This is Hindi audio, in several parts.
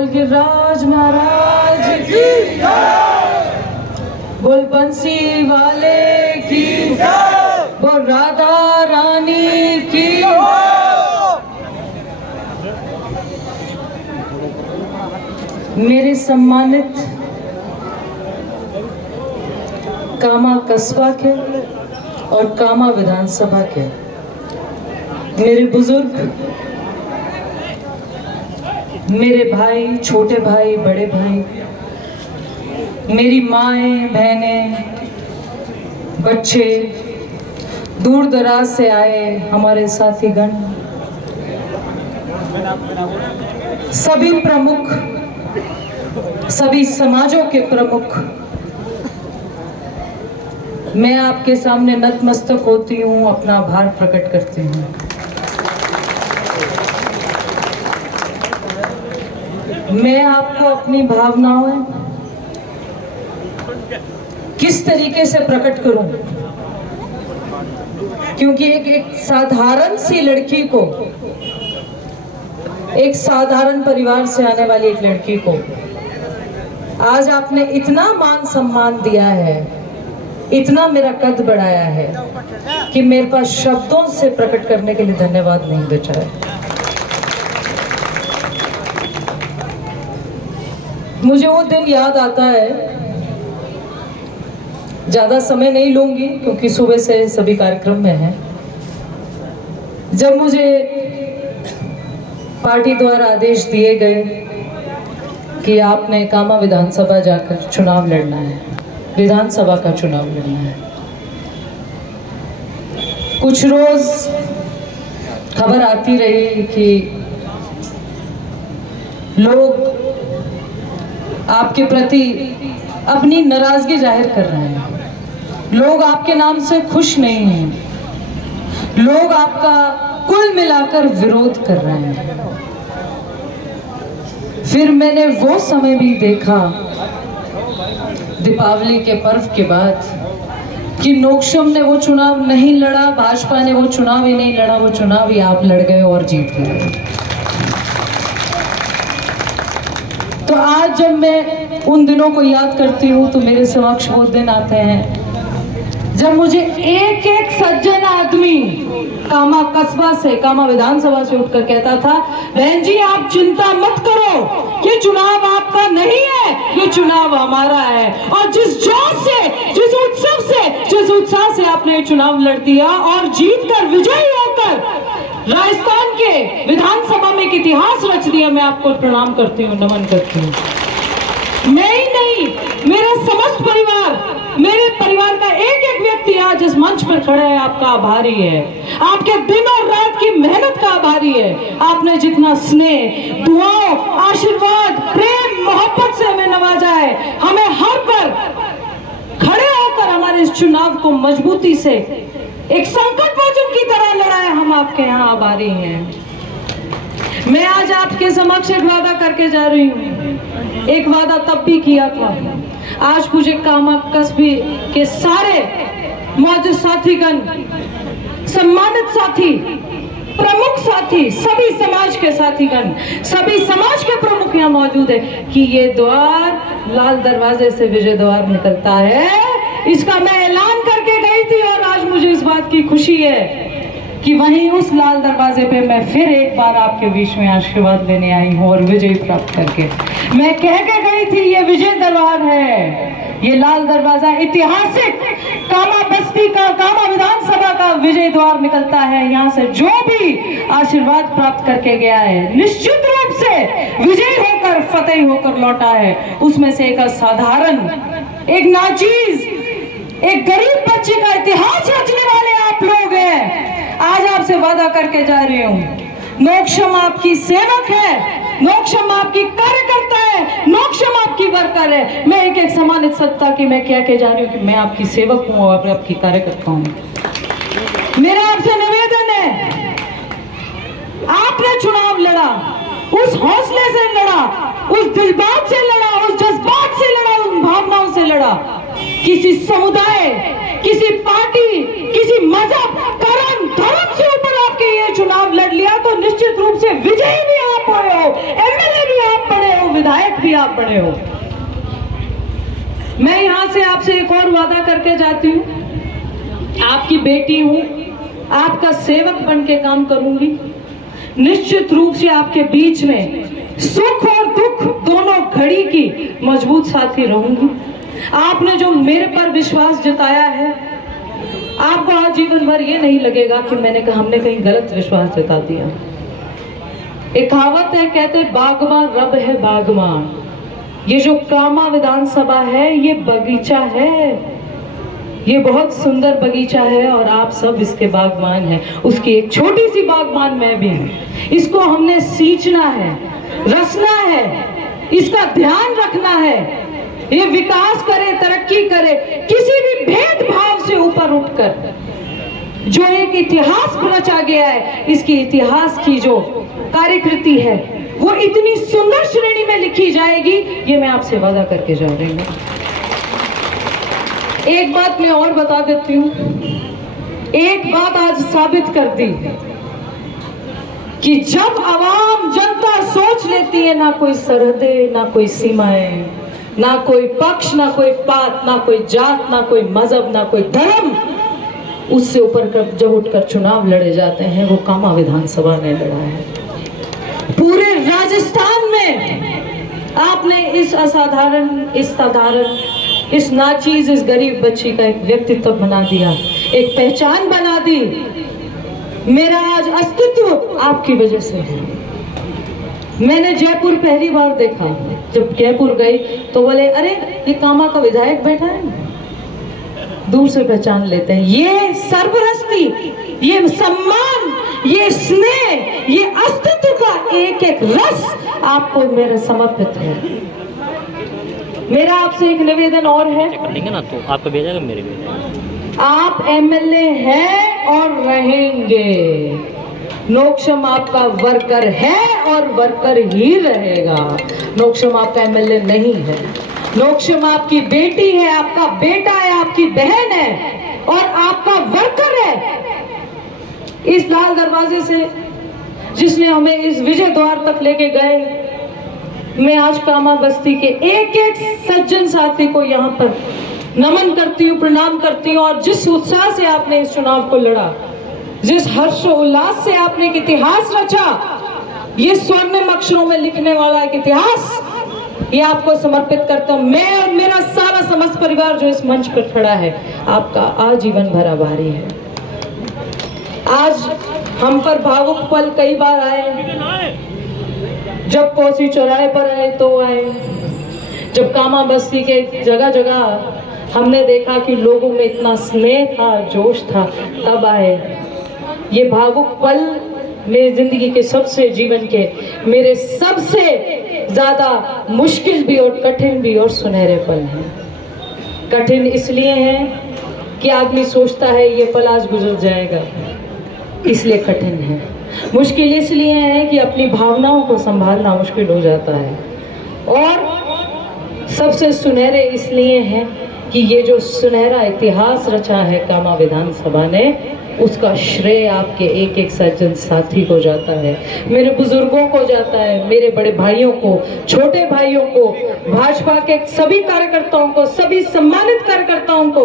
बोल गिरिराज महाराज की जय, बोल बंसी वाले की जय, बोल राधा रानी की जय। मेरे सम्मानित कामा कस्बा के और कामा विधानसभा के मेरे बुजुर्ग, मेरे भाई, छोटे भाई, बड़े भाई, मेरी माएं, बहनें, बच्चे, दूर दराज से आए हमारे साथीगण, सभी प्रमुख, सभी समाजों के प्रमुख, मैं आपके सामने नतमस्तक होती हूँ, अपना आभार प्रकट करती हूँ। मैं आपको अपनी भावनाओं किस तरीके से प्रकट करूं, क्योंकि एक साधारण सी लड़की को, एक साधारण परिवार से आने वाली एक लड़की को आज आपने इतना मान सम्मान दिया है, इतना मेरा कद बढ़ाया है कि मेरे पास शब्दों से प्रकट करने के लिए धन्यवाद नहीं बचा है। मुझे वो दिन याद आता है, ज्यादा समय नहीं लूंगी क्योंकि सुबह से सभी कार्यक्रम में हैं, जब मुझे पार्टी द्वारा आदेश दिए गए कि आपने कामा विधानसभा जाकर चुनाव लड़ना है, विधानसभा का चुनाव लड़ना है। कुछ रोज खबर आती रही कि लोग आपके प्रति अपनी नाराजगी जाहिर कर रहे हैं, लोग आपके नाम से खुश नहीं हैं, लोग आपका कुल मिलाकर विरोध कर रहे हैं। फिर मैंने वो समय भी देखा दीपावली के पर्व के बाद कि नोकशम ने वो चुनाव नहीं लड़ा, भाजपा ने वो चुनाव ही नहीं लड़ा, वो चुनाव ही आप लड़ गए और जीत गए। तो आज जब मैं उन दिनों को याद करती हूँ तो मेरे समक्ष वो दिन आते हैं जब मुझे एक एक सज्जन आदमी कामा कस्बा से, कामा विधानसभा से उठकर कहता था, बहन जी आप चिंता मत करो, ये चुनाव आपका नहीं है, ये चुनाव हमारा है। और जिस जोश से, जिस उत्सव से, जिस उत्साह से आपने ये चुनाव लड़ दिया और जीतकर विजयी होकर राजस्थान के विधानसभा में एक इतिहास रच दिया, मैं आपको प्रणाम करती हूँ, नमन करती हूँ। मैं ही नहीं, मेरा समस्त परिवार, मेरे परिवार का एक एक व्यक्ति आज इस मंच पर खड़ा है, आपका आभारी है, आपके दिन और रात की मेहनत का आभारी है। आपने जितना स्नेह, दुआओं, आशीर्वाद, प्रेम, मोहब्बत से हमें नवाजा है, हमें हर पर खड़े होकर हमारे इस चुनाव को मजबूती से एक संकट मोचन की तरह लड़ाए, हम आपके यहाँ आभारी हैं। मैं आज आपके समक्ष एक वादा करके जा रही हूँ, एक वादा तब भी किया था, आज मुझे कामा कस्बे के सारे मौजूद साथीगण, सम्मानित साथी, प्रमुख साथी, सभी समाज के साथीगण, सभी समाज के प्रमुख यहाँ मौजूद है कि ये द्वार लाल दरवाजे से विजय द्वार निकलता है। इसका मैं ऐलान करके गई थी और आज मुझे इस बात की खुशी है कि वहीं उस लाल दरवाजे पे मैं फिर एक बार आपके बीच में आशीर्वाद लेने आई हूँ और विजय प्राप्त करके। मैं कह के गई थी ये विजय दरबार है, ये लाल दरवाजा ऐतिहासिक कामा बस्ती का, कामा विधानसभा का विजय द्वार निकलता है। यहाँ से जो भी आशीर्वाद प्राप्त करके गया है निश्चित रूप से विजयी होकर, फतेह होकर लौटा है। उसमें से एक असाधारण, एक नाचीज, एक गरीब बच्चे का इतिहास रचने वाले आप लोग हैं। आज आपसे वादा करके जा रही हूँ, नोकशम आपकी सेवक है, नोकशम आपकी कार्यकर्ता है, नोकशम आपकी वर्कर है। मैं एक एक सम्मानित सत्ता की मैं कह के जा रही हूँ कि मैं आपकी सेवक हूँ और आपकी कार्यकर्ता हूँ। मेरा आपसे निवेदन है, आपने चुनाव लड़ा, उस हौसले से लड़ा, उस दिलबाग से लड़ा, उस जज्बात से लड़ा, उन भावनाओं से लड़ा। किसी समुदाय, किसी पार्टी, किसी मजहब, कर्म, धर्म से ऊपर आपके ये चुनाव लड़ लिया तो निश्चित रूप से विजयी भी आप हुए हो, एमएलए भी आप बने हो, विधायक भी आप बने हो। मैं यहाँ से आपसे एक और वादा करके जाती हूँ, आपकी बेटी हूँ, आपका सेवक बन के काम करूंगी। निश्चित रूप से आपके बीच में सुख और दुख दोनों घड़ी की मजबूत साथी रहूंगी। आपने जो मेरे पर विश्वास जताया है, आपको आजीवन भर ये नहीं लगेगा कि हमने कहीं गलत विश्वास जता दिया। एक कहावत है, कहते बागवान रब है बागवान। ये जो कामा विधानसभा है ये बगीचा है, ये बहुत सुंदर बगीचा है और आप सब इसके बागवान हैं। उसकी एक छोटी सी बागवान मैं भी हूँ। इसको हमने सींचना है, रसना है, इसका ध्यान रखना है, ये विकास करे, तरक्की करे, किसी भी भेदभाव से ऊपर उठकर जो एक इतिहास रचा गया है, इसकी इतिहास की जो कार्यकृति है वो इतनी सुंदर श्रेणी में लिखी जाएगी, ये मैं आपसे वादा करके जा रही हूँ। एक बात मैं और बता देती हूँ, एक बात आज साबित कर दी कि जब आवाम जनता सोच लेती है, ना कोई सरहदें, ना कोई सीमाएं, ना कोई पक्ष, ना कोई पात, ना कोई जात, ना कोई मजहब, ना कोई धर्म, उससे ऊपर जब उठकर चुनाव लड़े जाते हैं, वो कामा विधानसभा ने लड़ा है। पूरे राजस्थान में आपने इस असाधारण, इस साधारण, इस नाचीज, इस गरीब बच्ची का एक व्यक्तित्व बना दिया, एक पहचान बना दी। मेरा आज अस्तित्व आपकी वजह से है। मैंने जयपुर पहली बार देखा, जब जयपुर गई तो बोले अरे ये कामा का विधायक बैठा है, दूर से पहचान लेते हैं। ये सरपरस्ती, ये सम्मान, ये स्नेह, ये अस्तित्व का एक एक रस आपको मेरा समर्पित है। मेरा आपसे एक निवेदन और है, करेंगे ना तो आपको भेजेगा, मेरे भेजेगा। आप एमएलए हैं और रहेंगे, नोकशम आपका वर्कर है और वर्कर ही रहेगा। नोकशम आपका एमएलए नहीं है, नोकशम आपकी बेटी है, आपका बेटा है, आपकी बहन है और आपका वर्कर है। इस लाल दरवाजे से जिसने हमें इस विजय द्वार तक लेके गए, मैं आज कामा बस्ती के एक एक सज्जन साथी को यहाँ पर नमन करती हूँ, प्रणाम करती हूँ। और जिस उत्साह से आपने इस चुनाव को लड़ा, जिस हर्ष उल्लास से आपने एक इतिहास रचा, ये स्वर्णिम अक्षरों में लिखने वाला एक इतिहास, ये आपको समर्पित करता हूँ। मैं और मेरा सारा समस्त परिवार जो इस मंच पर खड़ा है, आपका आजीवन भर आभारी है। आज हम पर भावुक पल कई बार आए, जब कोसी चौराहे पर आए तो आए, जब कामा बस्ती के जगह जगह हमने देखा कि लोगों में इतना स्नेह था, जोश था, तब आए। ये भावुक पल मेरी जिंदगी के सबसे, जीवन के मेरे सबसे ज्यादा मुश्किल भी और कठिन भी और सुनहरे पल हैं। कठिन इसलिए हैं कि आदमी सोचता है ये पल आज गुजर जाएगा, इसलिए कठिन है। मुश्किल इसलिए है कि अपनी भावनाओं को संभालना मुश्किल हो जाता है। और सबसे सुनहरे इसलिए हैं कि ये जो सुनहरा इतिहास रचा है कामा विधानसभा ने, उसका श्रेय आपके एक एक सज्जन साथी को जाता है, मेरे बुजुर्गों को जाता है, मेरे बड़े भाइयों को, छोटे भाइयों को, भाजपा के सभी कार्यकर्ताओं को, सभी सम्मानित कार्यकर्ताओं को,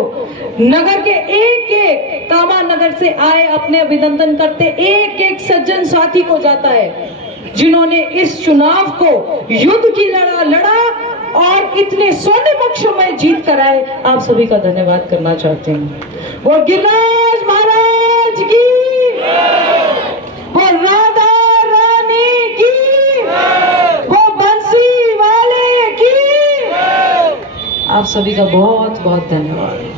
नगर के एक एक कामा नगर से आए अपने अभिनंदन करते एक एक सज्जन साथी को जाता है, जिन्होंने इस चुनाव को युद्ध की लड़ा और इतने स्वर्णिम अक्षरों में जीत कर आए। आप सभी का धन्यवाद करना चाहते हैं। वो गिरिराज महाराज की, वो राधा रानी की, वो बंसी वाले की। आप सभी का बहुत बहुत धन्यवाद।